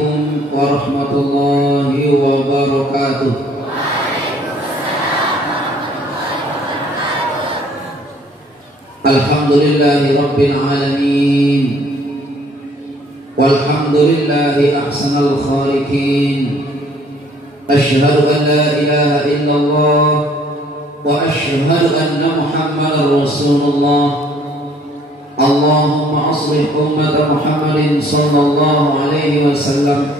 Assalamualaikum warahmatullahi wabarakatuh. Alhamdulillahi rabbil alamin. Walhamdulillahi ahsanal khaliqin. Asyhadu an la ilaha illallah wa asyhadu anna Muhammadar Rasulullah. Allahumma aslih ummata Muhammadin sallallahu alaihi wasallam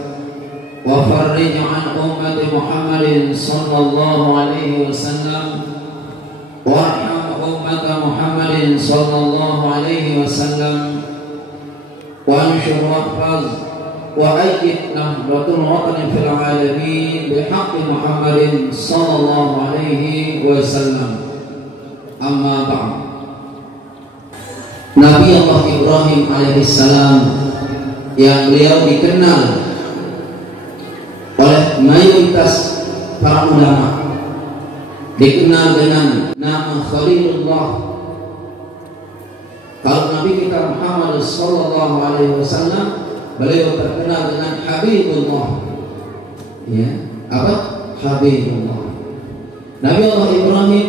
wa farrij an ummati Muhammadin sallallahu alaihi wasallam warham ummata Muhammadin sallallahu alaihi wasallam wa anshur wahfaz wa ayyid nahdatul watani fil alamin bihaqqi Muhammadin sallallahu alaihi wasallam. Amma ba'd. Nabi Allah Ibrahim alaihissalam yang beliau dikenal oleh mayoritas para ulama, dikenal dengan nama Khalilullah. Kalau Nabi kita Muhammad sallallahu alaihi wasallam, beliau terkenal dengan Habibullah. Ya, apa? Habibullah. Nabi Allah Ibrahim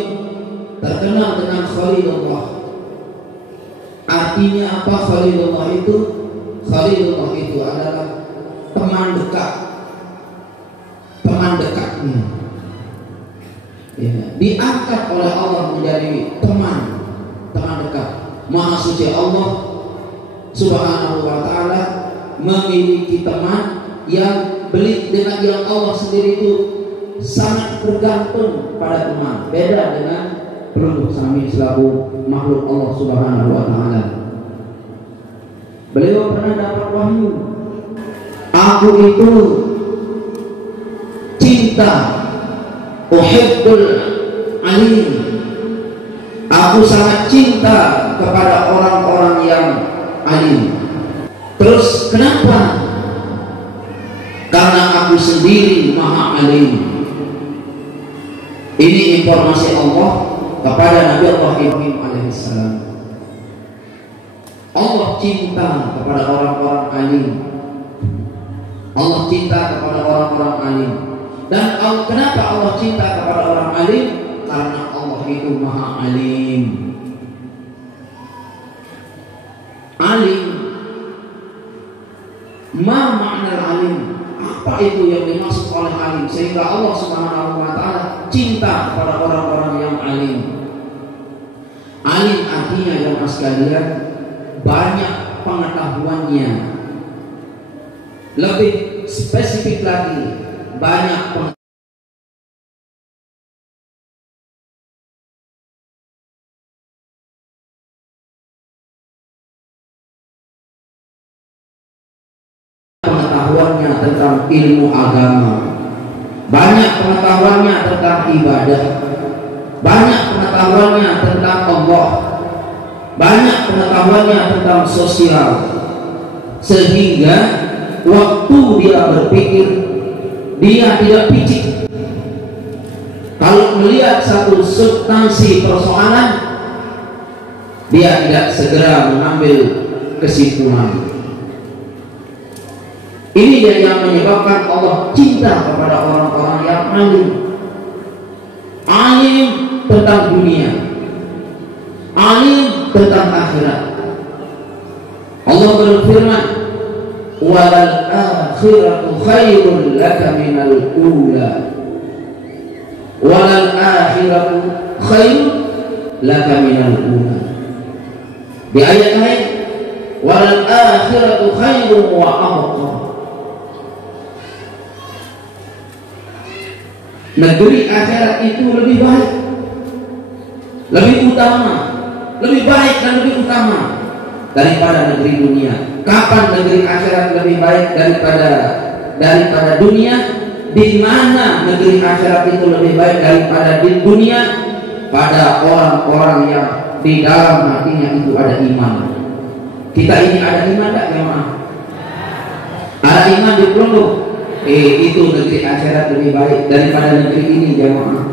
terkenal dengan Khalilullah. Artinya apa Khalilullah itu? Khalilullah itu adalah teman dekat, teman dekatnya. Ya, diangkat oleh Allah menjadi teman dekat. Maha suci Allah Subhanahu wa ta'ala memiliki teman yang dengan yang Allah sendiri itu sangat bergantung pada teman. Beda dengan penduduk kami selaku makhluk Allah Subhanahu wa ta'ala. Beliau pernah dapat wahyu, aku itu cinta, uhibbul alim, aku sangat cinta kepada orang-orang yang alim. Terus kenapa? Karena aku sendiri maha alim. Ini informasi Allah kepada Nabi Allah Ibrahim alaihissalam. Allah cinta kepada orang-orang alim. Allah cinta kepada orang-orang alim. Dan kenapa Allah cinta kepada orang alim? Karena Allah itu maha alim. Alim. Ma makna alim? Apa itu yang dimaksud oleh alim? Sehingga Allah Subhanahu wa ta'ala cinta kepada orang-orang yang alim. Alim artinya yang sekalian banyak pengetahuannya. Lebih spesifik lagi, banyak pengetahuannya tentang ilmu agama, banyak pengetahuannya tentang ibadah, banyak pengetahuannya tentang Allah, banyak pengetahuannya tentang sosial, sehingga waktu dia berpikir dia tidak picik. Kalau melihat satu substansi persoalan, dia tidak segera mengambil kesimpulan. Ini yang menyebabkan Allah cinta kepada orang-orang yang alim. Alim tentang dunia, alim tentang akhirat. Allah berfirman, "Walal akhiratu khairun laka minal ula." Walal akhiratu khairun laka minal ula. Di ayat lain, "Walal akhiratu khairun wa abqa." Negeri akhirat itu lebih baik, lebih utama, lebih baik dan lebih utama daripada negeri dunia. Kapan negeri akhirat lebih baik daripada dunia? Di mana negeri akhirat itu lebih baik daripada di dunia? Pada orang-orang yang di dalam hatinya itu ada iman. Kita ini ada iman tak jemaah? Ada iman di pelunduk. Itu negeri akhirat lebih baik daripada negeri ini jemaah.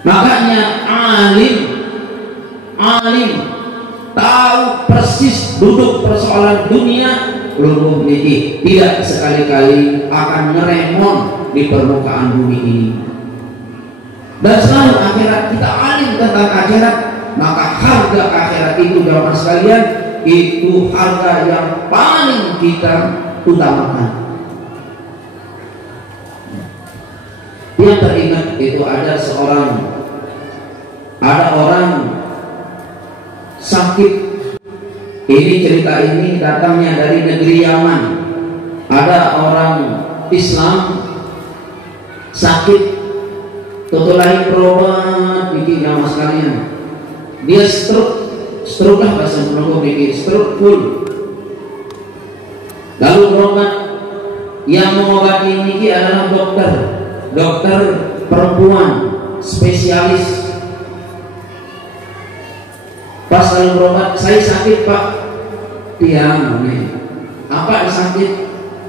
Makanya alim tahu persis duduk persoalan dunia luluh niki tidak sekali-kali akan ngeremon di permukaan bumi ini. Dan selalu akhirat, kita alim tentang akhirat, maka harga akhirat itu jamaah sekalian, itu harga yang paling kita utamakan. Dia teringat itu ada orang sakit. Ini cerita ini datangnya dari negeri Yaman. Ada orang Islam sakit, tutulai berobat, bikin jamaah sekalian. Dia stroke lah bahasa Indonesia, bikin stroke full. Lalu berobat, yang mengobati ini adalah dokter perempuan spesialis. Pas lalu berobat, saya sakit pak. Diam nih. Apa yang sakit?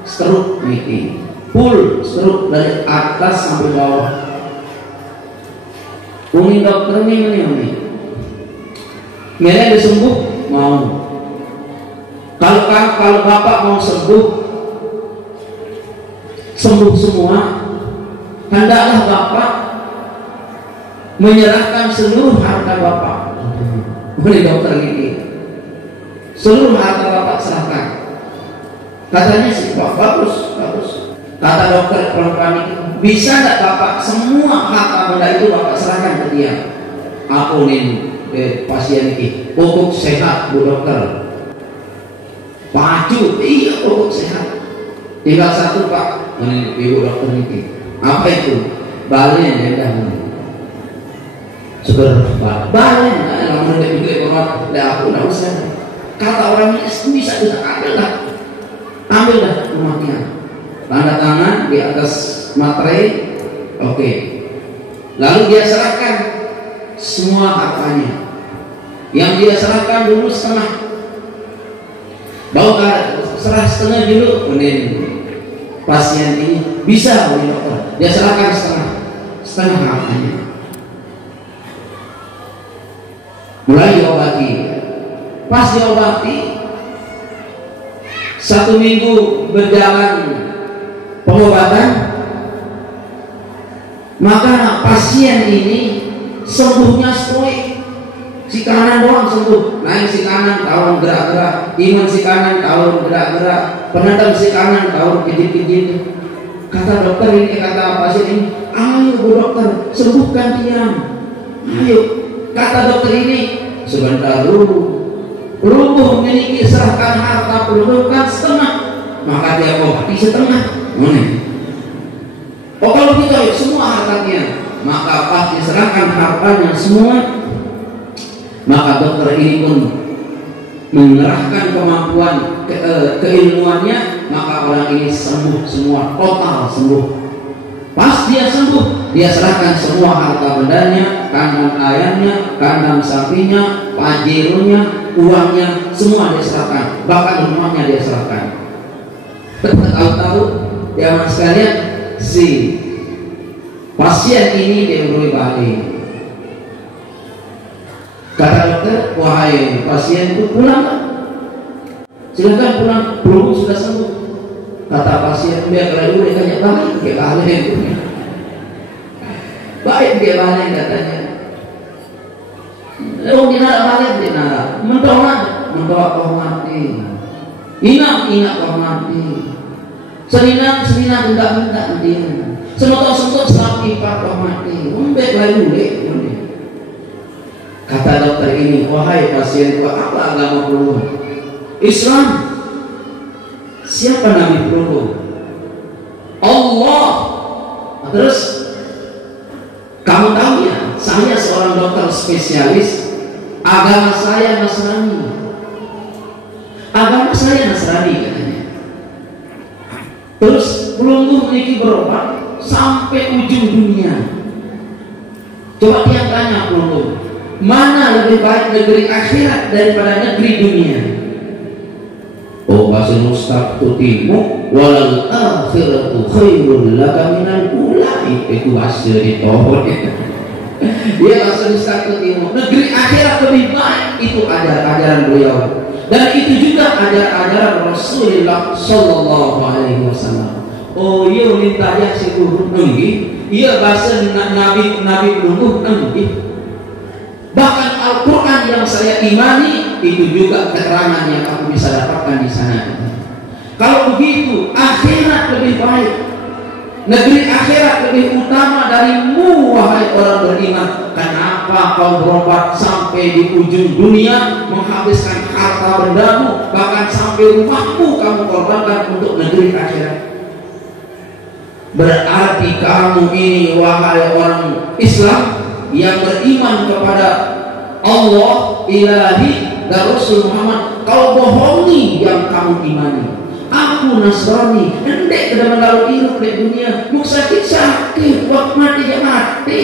Stroke nih. Full stroke dari atas sampai bawah. Umi dokter nih. Mereka disembuh mau. Kalau bapak mau sembuh semua, hendaklah bapak menyerahkan seluruh harta bapak. Oleh dokter ini, seluruh harta bapak serahkan. Katanya sih, bagus. Kata dokter perempuan itu, bisa tidak bapak semua harta benda itu bapak serahkan ke dia? Aku nih pasien ini, pokok sehat bu dokter. Baju, iya pokok sehat. Tinggal satu pak, ini ibu dokter ini. Apa itu? Balen ya dah. Sudah balen, namun dia juga berat. Dah aku dah usah. Kata orang ini bisa kita ambil dah rumahnya. Tanda tangan di atas materai. Oke. Lalu dia serahkan semua hartanya. Yang dia serahkan dulu setengah. Bawa serah setengah dulu. Kemudian pasien ini bisa oleh dokter. Dia serahkan setengah hartanya. Mulai diobati. Pas diobati, 1 minggu berjalan pengobatan, maka pasien ini sembuhnya stoik. Si kanan doang sembuh, naik si kanan tahun gerak-gerak, iman si kanan tahun gerak-gerak, penendang si kanan tahun kejit-kejit. Kata dokter ini, kata pasien ini, ayo bu dokter, sembuhkan dia. Ayo, kata dokter ini, sebentar dulu. Rumah memiliki serahkan harta pendudukkan setengah, maka dia obati setengah. Oh kalau kita semua hartanya, maka pasti serahkan hartanya semua. Maka dokter ini pun mengerahkan kemampuan keilmuannya, maka orang ini sembuh semua, total sembuh. Pas dia sembuh, dia serahkan semua harta bendanya, kandang ayamnya, kandang sapinya, pajerunya, uangnya, semua dia serahkan. Bahkan rumahnya dia serahkan. Tahu-tahu zaman sekalian, si pasien ini dia berbalik. Kata dokter, wahai pasien itu pulang, silakan pulang, belum sudah sembuh. Kata pasien, biar kalau udah kayak baik, dia balik. Baik dia balik katanya. Oh dia balik dia mendoa kau mati. Ingat kau mati. Selinang enggak dia. Sentuh sapi pak kau mati. Umbek lagi. Kata dokter ini, wahai pasien, apa agama perlu? Islam. Siapa Nabi perlu? Allah. Terus kamu tahu ya, saya seorang dokter spesialis, agama saya Nasrani. Agama saya Nasrani katanya. Terus belum memiliki berobat sampai ujung dunia. Coba dia tanya belum, mana lebih baik negeri akhirat daripada negeri dunia? Oh basil mustaqtutimu walal akhiratu khairul laka minal ulai. Itu hasil di tohon. Dia basil mustaqtutimu, negeri akhirat lebih baik. Itu ajaran beliau. Dan itu juga ajaran Rasulullah Sallallahu Alaihi Wasallam. Oh iya minta ya si guru nenggi, iya bahasa Nabi dulu nenggi. Bahkan Al-Quran yang saya imani itu juga keterangan yang aku bisa dapatkan di sana. Kalau begitu, akhirat lebih baik, negeri akhirat lebih utama darimu, wahai orang beriman. Kenapa kau berobat sampai di ujung dunia, menghabiskan harta bendamu, bahkan sampai rumahmu kamu korbankan untuk negeri akhirat? Berarti kamu ini, wahai orang Islam yang beriman kepada Allah, Ilahi, dan Rasul Muhammad, kau bohongi yang kamu imani. Aku Nasrani, endek ke dalam lalu hidup di dunia, mau sakit-sakit, waktu mati ya mati.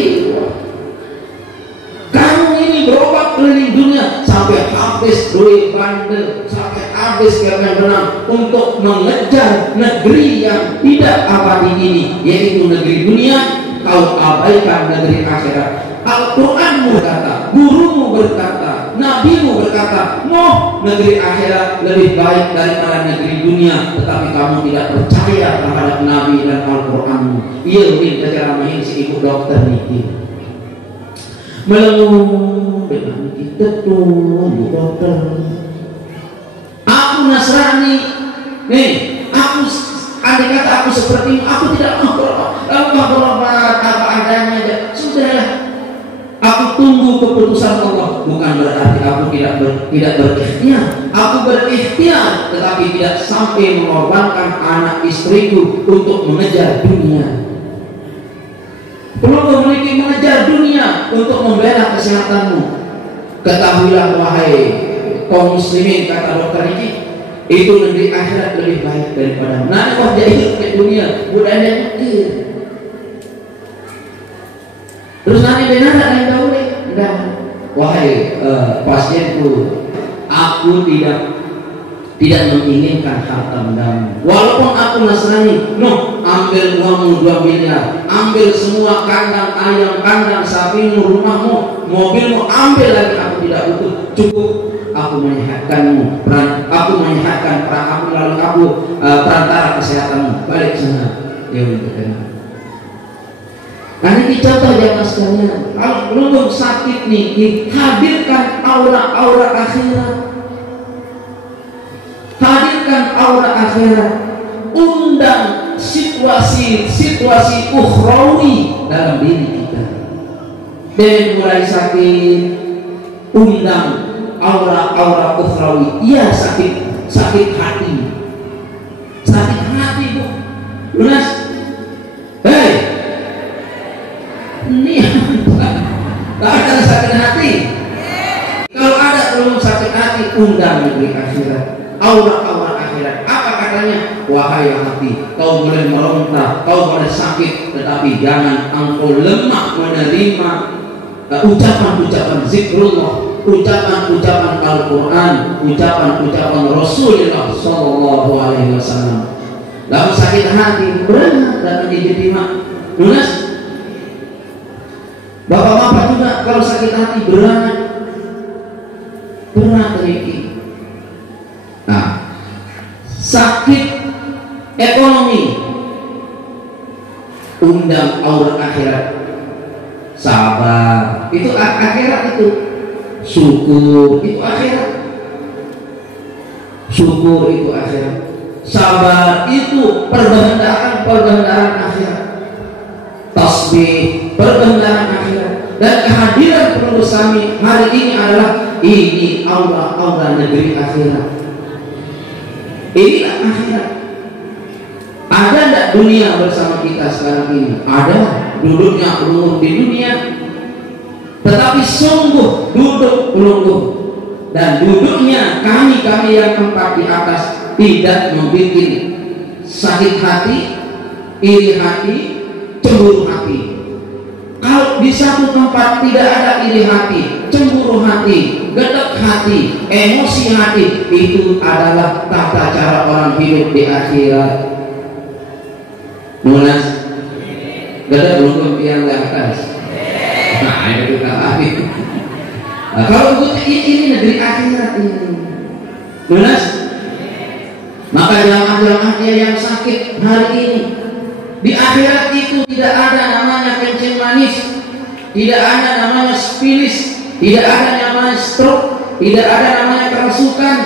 Kamu ini berobat keliling dunia sampai habis duit bandel, sampai habis karena benang untuk mengejar negeri yang tidak abadi ini, yaitu negeri dunia. Kau abaikan negeri akhirat. Al-Quranmu berkata, gurumu berkata, nabimu berkata, negeri akhirat lebih baik daripada negeri dunia, tetapi kamu tidak percaya terhadap nabi dan Al-Quranmu. Iya mungkin ceramah si ibu dokter niki melengung dengan kita tuh ibu dokter. Aku Nasrani nih, aku andai kata aku seperti ini, aku tidak mau berobat apa adanya aja, sudah. Aku tunggu keputusan Allah. Bukan berarti aku tidak berikhtiar. Aku berikhtiar, tetapi tidak sampai mengorbankan anak istriku untuk mengejar dunia. Perlu memiliki mengejar dunia untuk membela kesehatanmu. Ketahuilah wahai kaum muslimin, kata dokter ini, itu negeri akhirat lebih baik daripada nanti wah dia hidup di dunia budaya mikir. Terus nanti benar ada yang tahu nih, enggak. Wahai pasienku, aku tidak menginginkan harta bendamu. Walaupun aku Nasrani, ambil uangmu 2 miliar, ambil semua kandang ayam, kandang sapimu, rumahmu, mobilmu, ambil lagi, aku tidak butuh. Cukup aku menyehatkanmu, aku menyehatkan aku melalui aku perantara kesehatanmu. Balik sana, dia berkata. Karena ini contoh jamaah sekalian, kalau belum sakit nih, hadirkan aura-aura akhirat. Hadirkan aura akhirat. Undang situasi ukhrawi dalam diri kita. Dan mulai sakit, undang aura-aura ukhrawi. Iya, sakit hati. Sakit hati, Bu. Lunas. Hei, ini tak ada sakit hati. Kalau ada belum sakit hati, undang negeri akhirat, aura-aura akhirat. Apa katanya? Wahai hati, kau boleh meronta, kau boleh sakit, tetapi jangan engkau lemah menerima ucapan-ucapan zikrullah, ucapan-ucapan Al-Quran, ucapan-ucapan Rasulullah Sallallahu Alaihi Wasallam. Lalu sakit hati berat dan diterima. Lunas. Bapak-bapak juga kalau sakit hati berat ini. Nah, sakit ekonomi, undang aura akhirat. Sabar, itu akhirat itu. Syukur itu akhirat. Syukur itu akhirat. Sabar itu perbendaharaan akhirat. Tasbih, perbendaharaan akhirat. Dan kehadiran penerus kami hari ini adalah ini aura-aura negeri akhirat. Inilah akhirat. Ada tidak dunia bersama kita sekarang ini? Ada, duduknya pelungguh di dunia, tetapi sungguh duduk pelungguh. Dan duduknya kami yang tempat di atas tidak membuat sakit hati, iri hati, cemburu hati. Kalau di satu tempat tidak ada iri hati, cemburu hati, gedek hati, emosi hati, itu adalah tata cara orang hidup di akhirat. Nunas, gedek belum yang di atas. Nah, itu lagi. Nah, kalau ini negeri akhirat ini. Jelas? Maka jamaah-jamaahnya yang sakit hari ini, di akhirat itu tidak ada namanya kencing manis, tidak ada namanya spilis, tidak ada namanya stroke, tidak ada namanya kerasukan,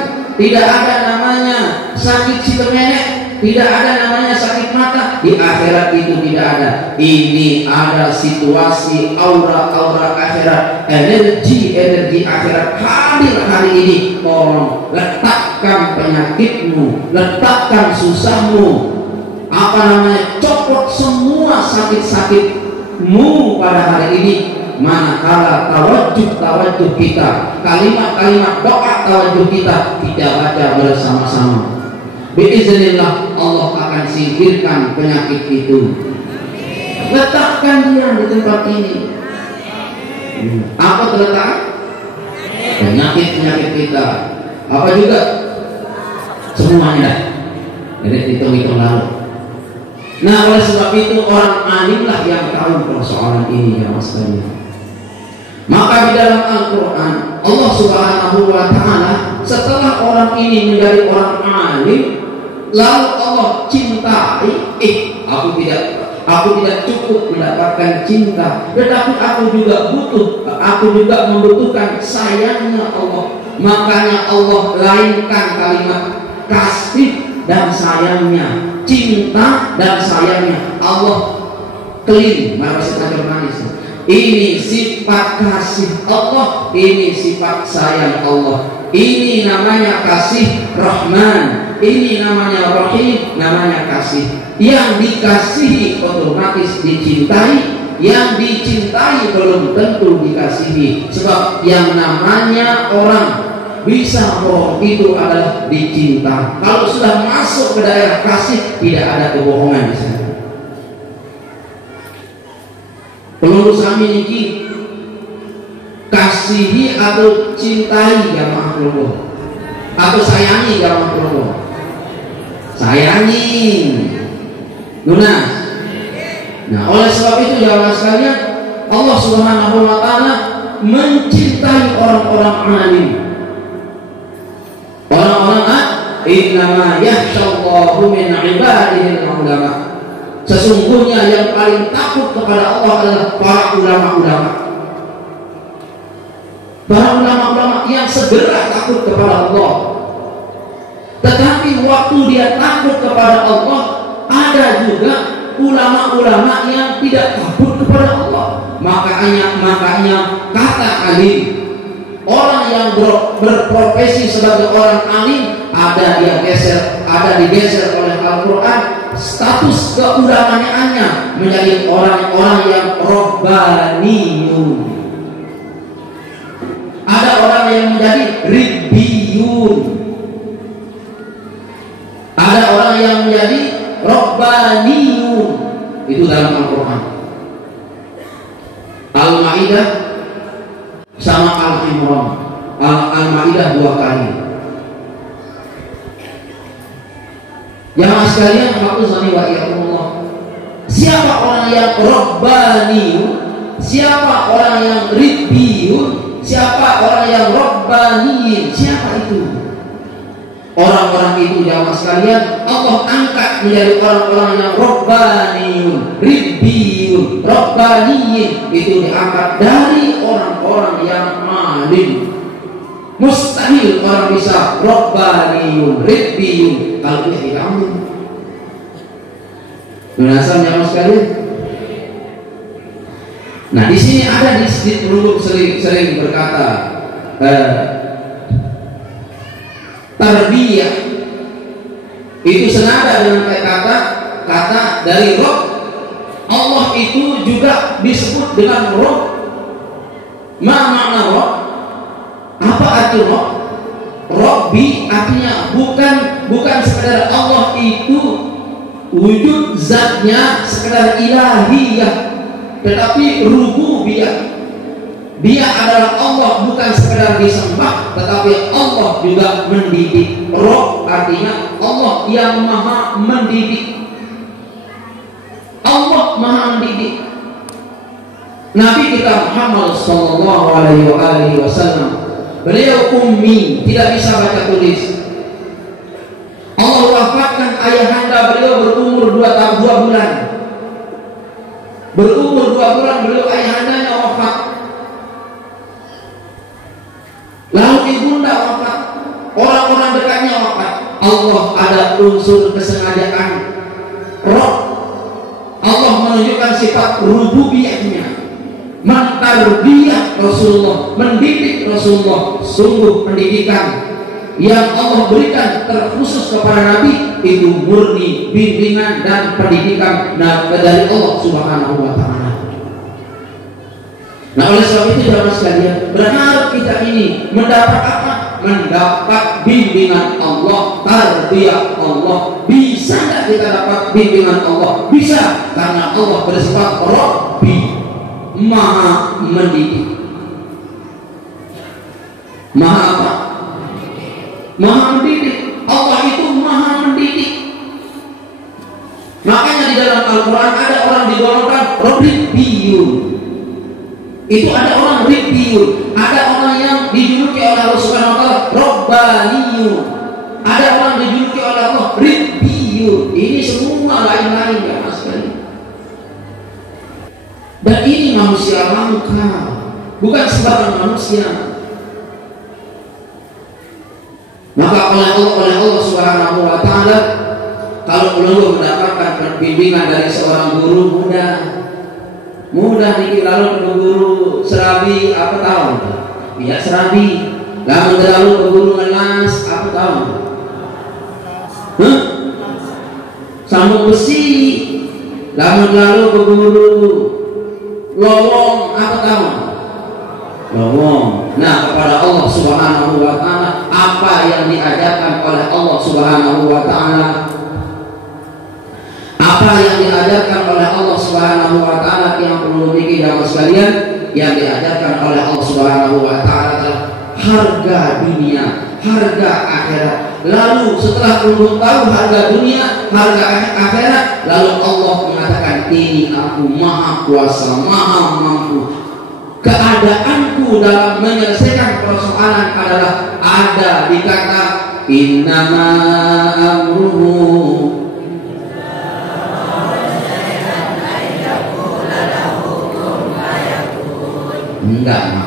tidak ada namanya sakit sitomenek, tidak ada namanya sakit mata. Di akhirat itu tidak ada. Ini ada situasi aura-aura akhirat, energi akhirat hadir hari ini. Tolong letakkan penyakitmu, letakkan susahmu, copot semua sakit-sakitmu pada hari ini. Manakala tawajuh kita, kalimat-kalimat doa tawajuh kita baca bersama-sama, biiznillah Allah akan singkirkan penyakit itu. Letakkan dia di tempat ini. Apa terletak? Penyakit kita. Apa juga? Semuanya. Jadi hitung-hitung lalu. Nah, oleh sebab itu orang alimlah yang tahu persoalan ini, ya Mas sekalian. Maka di dalam Al-Quran Allah Subhanahu wa Ta'ala, setelah orang ini menjadi orang alim, lalu Allah cintai, aku tidak cukup mendapatkan cinta, tetapi aku juga membutuhkan sayangnya Allah. Makanya Allah lainkan kalimat kasih dan sayangnya, cinta dan sayangnya. Allah clean, manis. Ini sifat kasih Allah, ini sifat sayang Allah. Ini namanya kasih Rahman, ini namanya Rahim, namanya kasih. Yang dikasihi otomatis dicintai, yang dicintai belum tentu dikasihi. Sebab yang namanya orang bisa bohong itu adalah dicinta. Kalau sudah masuk ke daerah kasih, tidak ada kebohongan di sana. Pelurus kami ini kasihi atau cintai jamaah Allah, atau sayangi jamaah Allah. Sayangi, lunas. Nah, oleh sebab itu jamaah sekalian, Allah Subhanahu wa Ta'ala mencintai orang-orang alim. Orang-orang innama yakhshallahu min ibadihi al-ulama. Sesungguhnya yang paling takut kepada Allah adalah para ulama-ulama. Para ulama-ulama yang segera takut kepada Allah. Tetapi waktu dia takut kepada Allah, ada juga ulama-ulama yang tidak takut kepada Allah. Makanya kata alim, orang yang berprofesi sebagai orang alim, ada digeser oleh Al-Quran. Status keulamaannya menjadi orang-orang yang robbaniyun. Ada orang yang menjadi ribbiyun. Ada orang yang menjadi robbaniyun. Itu dalam Al-Quran. Al-Ma'idah sama Al-Imran. Al-Ma'idah 2 kali. Jamaah sekalian, rahimani wa iyyakumullah. Siapa orang yang robbaniyun? Siapa orang yang ribbiyun? Siapa orang yang robbaniyin? Siapa itu? Orang-orang itu jamaah sekalian Allah angkat menjadi orang-orang yang robbaniyun, ribbiyun, robbaniyin. Itu diangkat dari orang-orang yang alim. Mustahil orang bisa robbaniyun, ribbiyun kalau dia tidak alim. Benasan jamaah sekalian. Nah, di sini ada di dulu sering berkata tarbiyah itu senada dengan kata dari Rob. Allah itu juga disebut dengan Rob. Makna Rob? Apa arti Rob? Robbi artinya bukan sekedar Allah itu wujud zatnya sekedar ilahiyah, tetapi rububiyah. Dia adalah Allah, bukan sekedar disembah, tetapi Allah juga mendidik. Rob artinya Allah yang maha mendidik. Allah maha mendidik. Nabi kita Muhammad sallallahu alaihi wasallam, beliau ummi, tidak bisa baca tulis. Allah wafatkan ayahanda beliau berumur 2 tahun 2 bulan. Berumur 2 bulan beliau ayahandanya wafat. Lalu ibunda wafat, orang-orang dekatnya wafat. Allah ada unsur kesengajaan roh. Allah menunjukkan sifat rububiyahnya, mentarbiyah Rasulullah, mendidik Rasulullah. Sungguh pendidikan yang Allah berikan terkhusus kepada Nabi itu murni bimbingan dan pendidikan dari Allah Subhanahu wa Ta'ala. Nah, oleh sebab itu jemaah sekalian, berharap kita ini mendapat apa? Mendapat bimbingan Allah, tarbiyah Allah. Bisa tidak kita dapat bimbingan Allah? Bisa, karena Allah bersifat Rabbi, Maha mendidik. Maha apa? Maha mendidik. Allah itu Maha mendidik. Makanya di dalam Al-Quran ada orang digolongkan Rabbiyun. Itu ada orang Rabbiyun. Ada orang yang dijuluki oleh Allah Subhanahu wa Ta'ala Rabbaniyun. Ada orang dijuluki oleh Allah Rabbiyun. Ini semua lain-lain ya mas sekali. Dan ini manusia langka, bukan sembarang manusia. Maka oleh Allah Subhanahu wa Ta'ala, kalau belum mendapatkan bimbingan dari seorang guru, mudah nih. Lalu ke guru serabi apa tahun? Ya serabi. Lalu ke guru ngelas apa tahun? Sambung besi. Lalu ke guru lowong apa tahun? Lowong. Nah, kepada Allah Subhanahu wa Ta'ala, apa yang diajarkan oleh Allah Subhanahu wa Ta'ala, apa yang diajarkan oleh Allah Subhanahu wa Ta'ala yang perlu dikira sekalian, yang diajarkan oleh Allah Subhanahu wa Ta'ala adalah harga dunia, harga akhirat. Lalu setelah belum tahu harga dunia, harga akhirat, lalu Allah mengatakan, ini aku maha kuasa, maha mampu. Keadaanku dalam menyelesaikan persoalan adalah ada di kata innama amruhu. Enggak